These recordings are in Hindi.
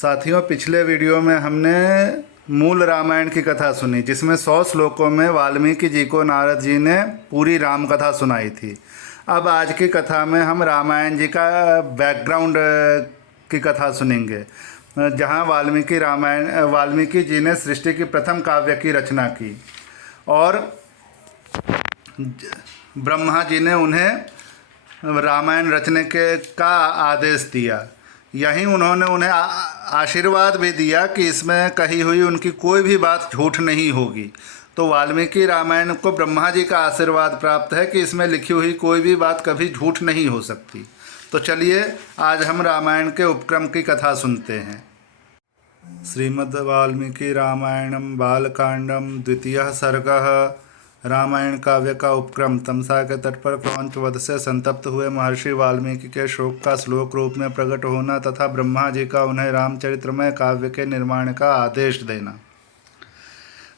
साथियों, पिछले वीडियो में हमने मूल रामायण की कथा सुनी, जिसमें 100 श्लोकों में वाल्मीकि जी को नारद जी ने पूरी राम कथा सुनाई थी। अब आज की कथा में हम रामायण जी का बैकग्राउंड की कथा सुनेंगे, जहां वाल्मीकि जी ने सृष्टि की प्रथम काव्य की रचना की और ब्रह्मा जी ने उन्हें रामायण रचने का आदेश दिया। यहीं उन्होंने उन्हें आशीर्वाद भी दिया कि इसमें कही हुई उनकी कोई भी बात झूठ नहीं होगी। तो वाल्मीकि रामायण को ब्रह्मा जी का आशीर्वाद प्राप्त है कि इसमें लिखी हुई कोई भी बात कभी झूठ नहीं हो सकती। तो चलिए आज हम रामायण के उपक्रम की कथा सुनते हैं। श्रीमद् वाल्मीकि रामायणम बालकांडम द्वितीय सर्गः। रामायण काव्य का उपक्रम। तमसा के तट पर क्रौंच वध से संतप्त हुए महर्षि वाल्मीकि के शोक का श्लोक रूप में प्रकट होना तथा ब्रह्मा जी का उन्हें रामचरितमय काव्य के निर्माण का आदेश देना।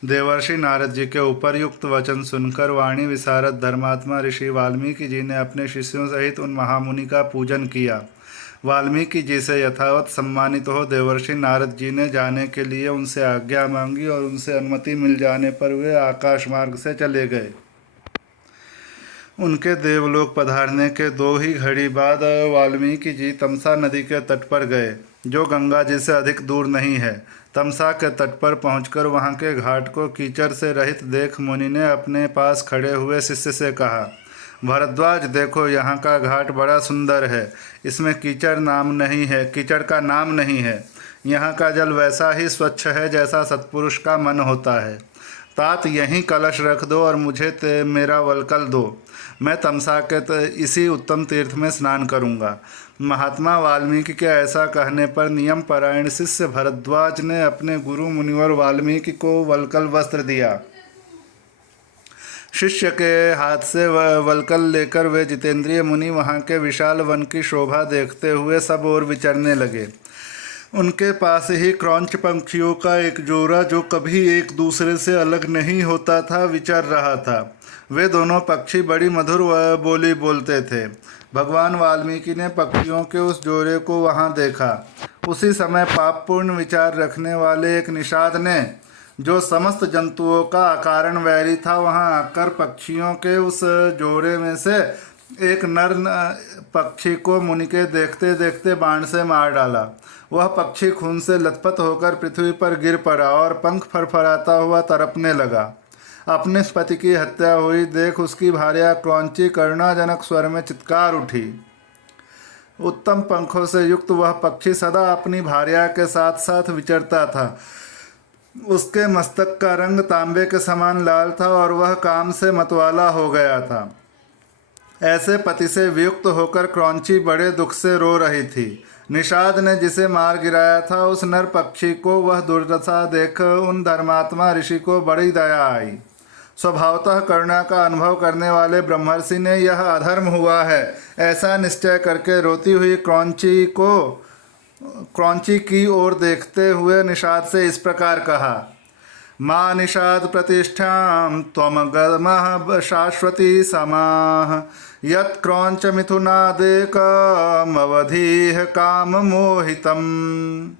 देवर्षि नारद जी के उपर्युक्त वचन सुनकर वाणी विशारद धर्मात्मा ऋषि वाल्मीकि जी ने अपने शिष्यों सहित उन महामुनि का पूजन किया। वाल्मीकि जी से यथावत सम्मानित हो देवर्षि नारद जी ने जाने के लिए उनसे आज्ञा मांगी और उनसे अनुमति मिल जाने पर वे आकाश मार्ग से चले गए। उनके देवलोक पधारने के 2 ही घड़ी बाद वाल्मीकि जी तमसा नदी के तट पर गए, जो गंगा जी से अधिक दूर नहीं है। तमसा के तट पर पहुंचकर वहां के घाट को कीचड़ से रहित देख मुनि ने अपने पास खड़े हुए शिष्य से कहा, भरद्वाज, देखो यहाँ का घाट बड़ा सुंदर है। इसमें कीचड़ का नाम नहीं है। यहाँ का जल वैसा ही स्वच्छ है जैसा सत्पुरुष का मन होता है। तात यहीं कलश रख दो और मुझे मेरा वलकल दो। मैं तमसा के इसी उत्तम तीर्थ में स्नान करूँगा। महात्मा वाल्मीकि के ऐसा कहने पर नियम परायण शिष्य भरद्वाज ने अपने गुरु मुनिवर वाल्मीकि को वलकल वस्त्र दिया। शिष्य के हाथ से वलकल लेकर वे जितेंद्रिय मुनि वहाँ के विशाल वन की शोभा देखते हुए सब ओर विचरने लगे। उनके पास ही क्रौंच पंखियों का एक जोड़ा, जो कभी एक दूसरे से अलग नहीं होता था, विचर रहा था। वे दोनों पक्षी बड़ी मधुर बोली बोलते थे। भगवान वाल्मीकि ने पक्षियों के उस जोड़े को वहाँ देखा। उसी समय पापपूर्ण विचार रखने वाले एक निषाद ने, जो समस्त जंतुओं का अकारण वैरी था, वहां आकर पक्षियों के उस जोड़े में से एक नर पक्षी को मुनि के देखते देखते बाण से मार डाला। वह पक्षी खून से लथपथ होकर पृथ्वी पर गिर पड़ा और पंख फरफराता हुआ तड़पने लगा। अपने पति की हत्या हुई देख उसकी भार्या क्रौंची करुणाजनक स्वर में चित्कार उठी। उत्तम पंखों से युक्त वह पक्षी सदा अपनी भार्या के साथ साथ विचरता था। उसके मस्तक का रंग तांबे के समान लाल था और वह काम से मतवाला हो गया था। ऐसे पति से वियुक्त होकर क्रौंची बड़े दुख से रो रही थी। निषाद ने जिसे मार गिराया था, उस नर पक्षी को वह दुर्दशा देख उन धर्मात्मा ऋषि को बड़ी दया आई। स्वभावतः करुणा का अनुभव करने वाले ब्रह्मर्षि ने यह अधर्म हुआ है ऐसा निश्चय करके रोती हुई क्रौंची की ओर देखते हुए निषाद से इस प्रकार कहा, माँ निषाद प्रतिष्ठां त्वम गमः शाश्वती समाः यत् क्रौंच मिथुनादेकम् अवधीः काम मोहितम्।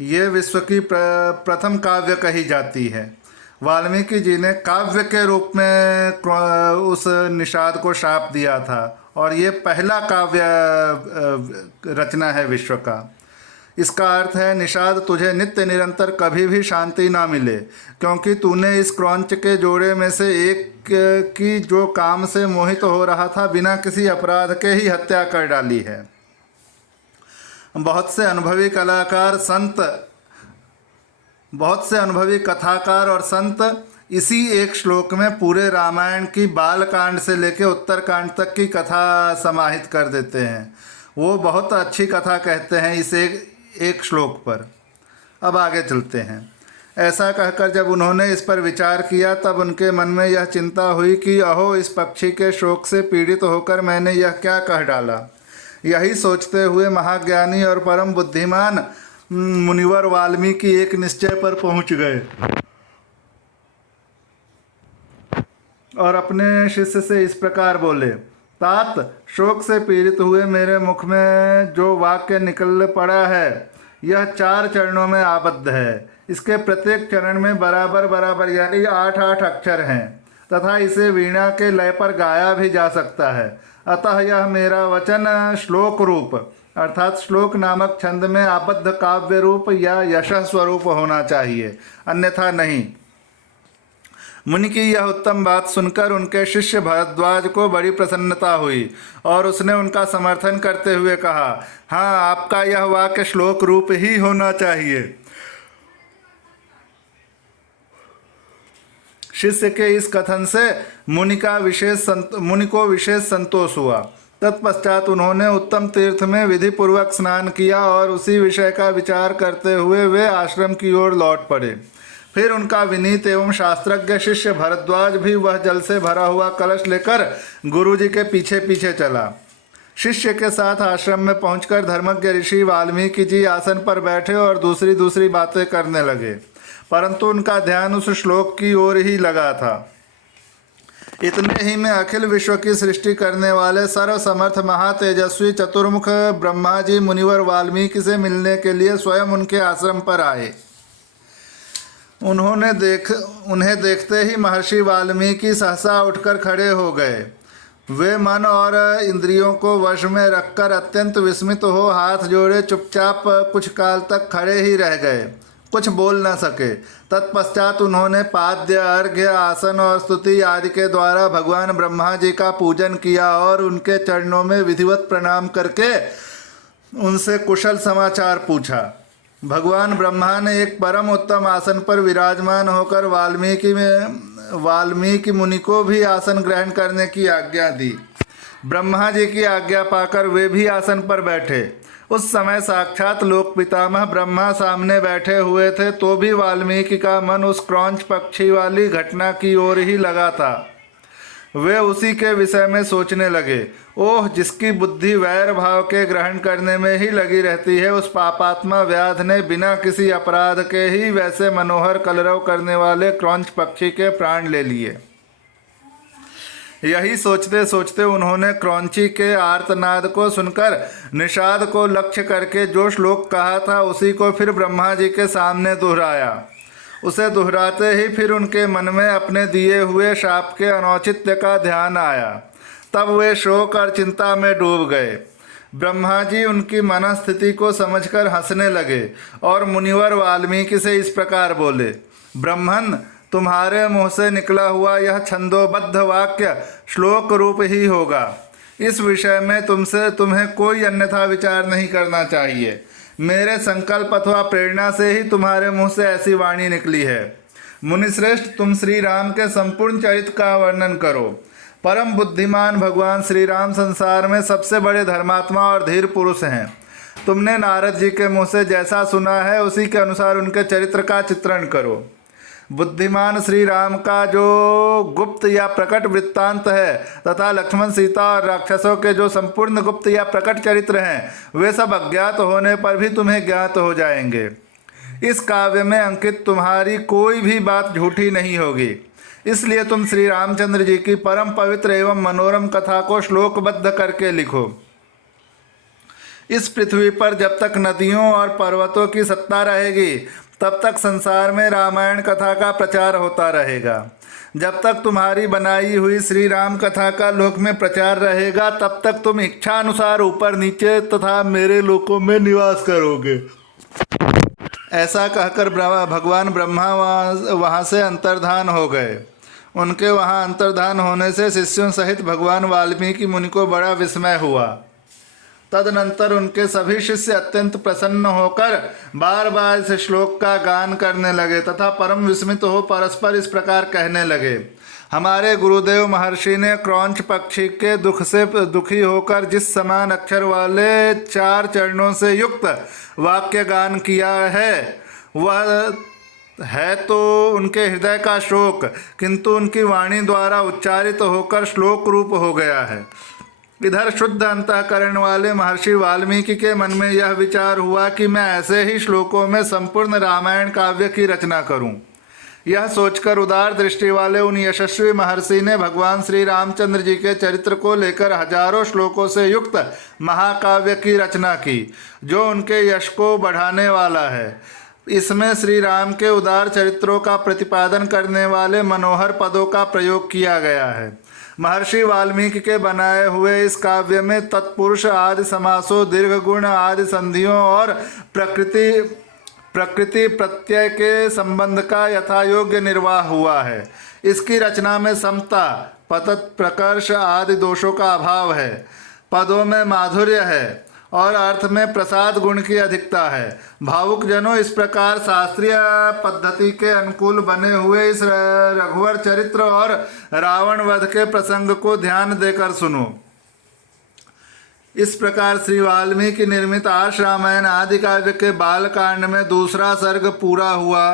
ये विश्व की प्रथम काव्य कही जाती है। वाल्मीकि जी ने काव्य के रूप में उस निषाद को शाप दिया था और ये पहला काव्य रचना है विश्व का। इसका अर्थ है, निषाद, तुझे नित्य निरंतर कभी भी शांति ना मिले, क्योंकि तूने इस क्रौंच के जोड़े में से एक की जो काम से मोहित हो रहा था, बिना किसी अपराध के ही हत्या कर डाली है। बहुत से अनुभवी कथाकार और संत इसी एक श्लोक में पूरे रामायण की बालकांड से लेकर उत्तरकांड तक की कथा समाहित कर देते हैं। वो बहुत अच्छी कथा कहते हैं इस एक श्लोक पर। अब आगे चलते हैं। ऐसा कहकर जब उन्होंने इस पर विचार किया, तब उनके मन में यह चिंता हुई कि अहो, इस पक्षी के शोक से पीड़ित होकर मैंने यह क्या कह डाला। यही सोचते हुए महाज्ञानी और परम बुद्धिमान मुनिवर वाल्मीकि एक निश्चय पर पहुंच गए और अपने शिष्य से इस प्रकार बोले, तात, शोक से पीड़ित हुए मेरे मुख में जो वाक्य निकल पड़ा है, यह 4 चरणों में आबद्ध है। इसके प्रत्येक चरण में बराबर बराबर यानी 8-8 अक्षर हैं तथा इसे वीणा के लय पर गाया भी जा सकता है। अतः यह मेरा वचन श्लोक रूप अर्थात श्लोक नामक छंद में आबद्ध काव्य रूप या यशः स्वरूप होना चाहिए, अन्यथा नहीं। मुनि की यह उत्तम बात सुनकर उनके शिष्य भरद्वाज को बड़ी प्रसन्नता हुई और उसने उनका समर्थन करते हुए कहा, हाँ, आपका यह वाक्य श्लोक रूप ही होना चाहिए। शिष्य के इस कथन से मुनि को विशेष संतोष हुआ। तत्पश्चात उन्होंने उत्तम तीर्थ में विधि पूर्वक स्नान किया और उसी विषय का विचार करते हुए वे आश्रम की ओर लौट पड़े। फिर उनका विनीत एवं शास्त्रज्ञ शिष्य भरद्वाज भी वह जल से भरा हुआ कलश लेकर गुरुजी के पीछे पीछे चला। शिष्य के साथ आश्रम में पहुंचकर धर्मज्ञ ऋषि वाल्मीकि जी आसन पर बैठे और दूसरी दूसरी बातें करने लगे, परंतु उनका ध्यान उस श्लोक की ओर ही लगा था। इतने ही में अखिल विश्व की सृष्टि करने वाले सर्वसमर्थ महातेजस्वी चतुर्मुख ब्रह्मा जी मुनिवर वाल्मीकि से मिलने के लिए स्वयं उनके आश्रम पर आए। उन्हें देखते ही महर्षि वाल्मीकि सहसा उठकर खड़े हो गए। वे मन और इंद्रियों को वश में रखकर अत्यंत विस्मित हो हाथ जोड़े चुपचाप कुछ काल तक खड़े ही रह गए, कुछ बोल न सके। तत्पश्चात उन्होंने पाद्य, अर्घ्य, आसन और स्तुति आदि के द्वारा भगवान ब्रह्मा जी का पूजन किया और उनके चरणों में विधिवत प्रणाम करके उनसे कुशल समाचार पूछा। भगवान ब्रह्मा ने एक परम उत्तम आसन पर विराजमान होकर वाल्मीकि मुनि को भी आसन ग्रहण करने की आज्ञा दी। ब्रह्मा जी की आज्ञा पाकर वे भी आसन पर बैठे। उस समय साक्षात लोक पितामह ब्रह्मा सामने बैठे हुए थे, तो भी वाल्मीकि का मन उस क्रौंच पक्षी वाली घटना की ओर ही लगा था। वे उसी के विषय में सोचने लगे। ओह, जिसकी बुद्धि वैर भाव के ग्रहण करने में ही लगी रहती है, उस पापात्मा व्याध ने बिना किसी अपराध के ही वैसे मनोहर कलरव करने वाले क्रौंच पक्षी के प्राण ले लिए। यही सोचते सोचते उन्होंने क्रौंची के आर्तनाद को सुनकर निषाद को लक्ष्य करके जो श्लोक कहा था उसी को फिर ब्रह्मा जी के सामने दोहराया। उसे दोहराते ही फिर उनके मन में अपने दिए हुए शाप के अनौचित्य का ध्यान आया। तब वे शोक और चिंता में डूब गए। ब्रह्मा जी उनकी मनस्थिति को समझकर हंसने लगे और मुनिवर वाल्मीकि से इस प्रकार बोले, ब्रह्मन, तुम्हारे मुँह से निकला हुआ यह छंदोबद्ध वाक्य श्लोक रूप ही होगा। इस विषय में तुम्हें कोई अन्यथा विचार नहीं करना चाहिए। मेरे संकल्प अथवा प्रेरणा से ही तुम्हारे मुँह से ऐसी वाणी निकली है। मुनिश्रेष्ठ, तुम श्री राम के संपूर्ण चरित्र का वर्णन करो। परम बुद्धिमान भगवान श्री राम संसार में सबसे बड़े धर्मात्मा और धीर पुरुष हैं। तुमने नारद जी के मुँह से जैसा सुना है उसी के अनुसार उनके चरित्र का चित्रण करो। बुद्धिमान श्री राम का जो गुप्त या प्रकट वृत्तांत है तथा लक्ष्मण, सीता और राक्षसों के जो संपूर्ण गुप्त या प्रकट चरित्र हैं, वे सब अज्ञात होने पर भी तुम्हें ज्ञात हो जाएंगे। इस काव्य में अंकित तुम्हारी कोई भी बात झूठी नहीं होगी। इसलिए तुम श्री रामचंद्र जी की परम पवित्र एवं मनोरम कथा को श्लोकबद्ध करके लिखो। इस पृथ्वी पर जब तक नदियों और पर्वतों की सत्ता रहेगी तब तक संसार में रामायण कथा का प्रचार होता रहेगा। जब तक तुम्हारी बनाई हुई श्री राम कथा का लोक में प्रचार रहेगा तब तक तुम इच्छा अनुसार ऊपर नीचे तथा मेरे लोकों में निवास करोगे। ऐसा कहकर भगवान ब्रह्मा वहाँ से अंतर्धान हो गए। उनके वहाँ अंतर्धान होने से शिष्यों सहित भगवान वाल्मीकि मुनि को बड़ा विस्मय हुआ। तदनंतर उनके सभी शिष्य अत्यंत प्रसन्न होकर बार बार इस श्लोक का गान करने लगे तथा परम विस्मित हो परस्पर इस प्रकार कहने लगे, हमारे गुरुदेव महर्षि ने क्रौंच पक्षी के दुख से दुखी होकर जिस समान अक्षर वाले 4 चरणों से युक्त वाक्य गान किया है वह है तो उनके हृदय का शोक, किंतु उनकी वाणी द्वारा उच्चारित होकर श्लोक रूप हो गया है। इधर शुद्ध अंतःकरण वाले महर्षि वाल्मीकि के मन में यह विचार हुआ कि मैं ऐसे ही श्लोकों में संपूर्ण रामायण काव्य की रचना करूं। यह सोचकर उदार दृष्टि वाले उन यशस्वी महर्षि ने भगवान श्री रामचंद्र जी के चरित्र को लेकर हजारों श्लोकों से युक्त महाकाव्य की रचना की, जो उनके यश को बढ़ाने वाला है। इसमें श्री राम के उदार चरित्रों का प्रतिपादन करने वाले मनोहर पदों का प्रयोग किया गया है। महर्षि वाल्मीकि के बनाए हुए इस काव्य में तत्पुरुष आदि समासों, दीर्घ गुण आदि संधियों और प्रकृति प्रत्यय के संबंध का यथायोग्य निर्वाह हुआ है। इसकी रचना में समता, पतत, प्रकर्ष आदि दोषों का अभाव है। पदों में माधुर्य है और अर्थ में प्रसाद गुण की अधिकता है। भावुक जनों, इस प्रकार शास्त्रीय पद्धति के अनुकूल बने हुए इस रघुवर चरित्र और रावण वध के प्रसंग को ध्यान देकर सुनो। इस प्रकार श्री वाल्मीकि निर्मित आर्ष रामायण आदि काव्य के बाल कांड में दूसरा सर्ग पूरा हुआ।